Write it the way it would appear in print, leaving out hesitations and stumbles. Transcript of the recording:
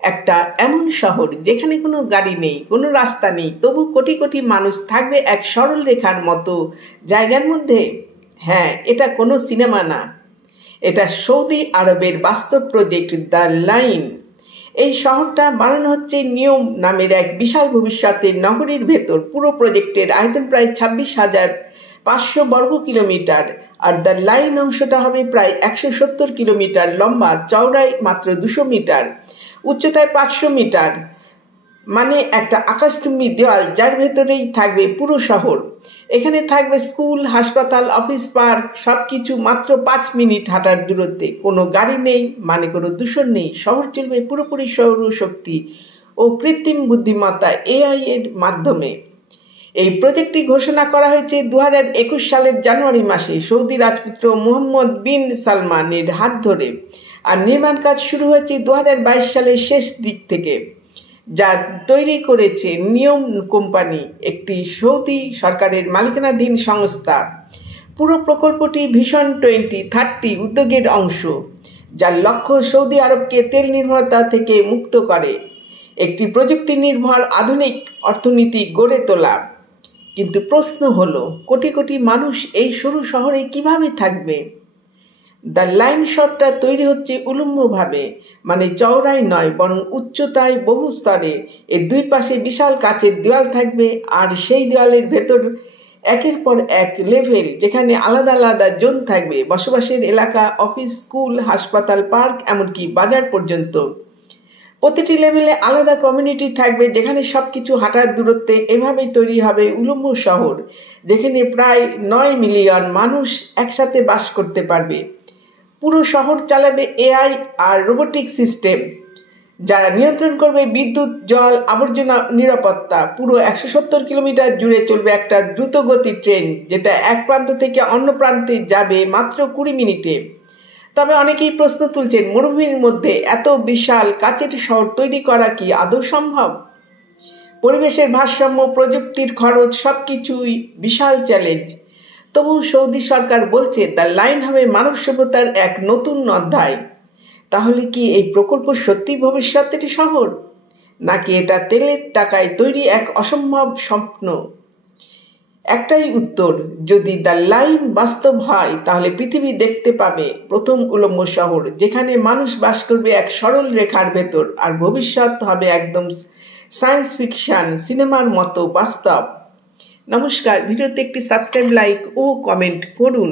একটা এমন শহর যেখানে কোনো গাড়ি নেই, কোনো রাস্তা নেই, তবু কোটি কোটি মানুষ থাকবে এক সরল রেখার মতো জায়গার মধ্যে। হ্যাঁ, এটা কোনো সিনেমা না, এটা সৌদি আরবের বাস্তব প্রজেক্ট দ্য লাইন। এই শহরটা বানানো হচ্ছে নিয়ম নামের এক বিশাল ভবিষ্যতের নগরীর ভেতর। পুরো প্রজেক্টের আয়তন প্রায় 26,500 বর্গ কিলোমিটার, আর দ্য লাইন অংশটা হবে প্রায় 170 কিলোমিটার লম্বা, চওড়ায় মাত্র 200 মিটার, উচ্চতায় 500 মিটার। মানে একটা আকাশচুম্বী দেওয়াল, যার ভেতরেই থাকবে পুরো শহর। এখানে থাকবে স্কুল, হাসপাতাল, অফিস, পার্ক, সবকিছু মাত্র 5 মিনিট হাঁটার দূরত্বে। কোনো গাড়ি নেই, মানে কোনো দূষণ নেই। শহর চলবে পুরোপুরি সৌরশক্তি ও কৃত্রিম বুদ্ধিমত্তা AI এর মাধ্যমে। এই প্রজেক্টটি ঘোষণা করা হয়েছে 2021 সালের জানুয়ারি মাসে সৌদি রাজপুত্র মোহাম্মদ বিন সালমানের হাত ধরে, আর নির্মাণ কাজ শুরু হয়েছে 2022 সালের শেষ দিক থেকে। যা তৈরি করেছে নিয়ম কোম্পানি, একটি সৌদি সরকারের মালিকানাধীন সংস্থা। পুরো প্রকল্পটি ভিশন 2030 উদ্যোগের অংশ, যার লক্ষ্য সৌদি আরবকে তেল নির্ভরতা থেকে মুক্ত করে একটি প্রযুক্তি নির্ভর আধুনিক অর্থনীতি গড়ে তোলা। কিন্তু প্রশ্ন হলো, কোটি কোটি মানুষ এই সরু শহরে কিভাবে থাকবে? দ্য লাইন শহরটা তৈরি হচ্ছে উলম্বভাবে, মানে চওড়ায় নয়, বরং উচ্চতায় বহু স্তরে। এর দুই পাশে বিশাল কাচের দেওয়াল থাকবে, আর সেই দেওয়ালের ভেতর একের পর এক লেভেল, যেখানে আলাদা আলাদা জোন থাকবে, বসবাসের এলাকা, অফিস, স্কুল, হাসপাতাল, পার্ক, এমনকি বাজার পর্যন্ত। প্রতিটি লেভেলে আলাদা কমিউনিটি থাকবে, যেখানে সবকিছু হাঁটার দূরত্বে। এভাবেই তৈরি হবে উলম্ব শহর, যেখানে প্রায় 9 মিলিয়ন মানুষ একসাথে বাস করতে পারবে। পুরো শহর চালাবে AI আর রোবোটিক সিস্টেম, যারা নিয়ন্ত্রণ করবে বিদ্যুৎ, জল, আবর্জনা, নিরাপত্তা। পুরো 170 কিলোমিটার জুড়ে চলবে একটা দ্রুতগতির ট্রেন, যেটা এক প্রান্ত থেকে অন্য প্রান্তে যাবে মাত্র 20 মিনিটে। তবে অনেকেই প্রশ্ন তুলছেন, মরুভূমির মধ্যে এত বিশাল কাচের শহর তৈরি করা কি আদৌ সম্ভব? পরিবেশের ভারসাম্য, প্রযুক্তির খরচ, সবকিছুই বিশাল চ্যালেঞ্জ। তবু সৌদি সরকার বলছে দ্য লাইন হবে মানব সভ্যতার এক নতুন অধ্যায়। তাহলে কি এই প্রকল্প সত্যি ভবিষ্যতের শহর, নাকি এটা তেলের টাকায় তৈরি এক অসম্ভব স্বপ্ন? একটাই উত্তর, যদি দ্য লাইন বাস্তব হয়, তাহলে পৃথিবী দেখতে পাবে প্রথম উলম্ব শহর, যেখানে মানুষ বাস করবে এক সরল রেখার ভেতর, আর ভবিষ্যৎ হবে একদম সায়েন্স ফিকশন সিনেমার মতো বাস্তব। নমস্কার, ভিডিওতে একটি সাবস্ক্রাইব, লাইক ও কমেন্ট করুন।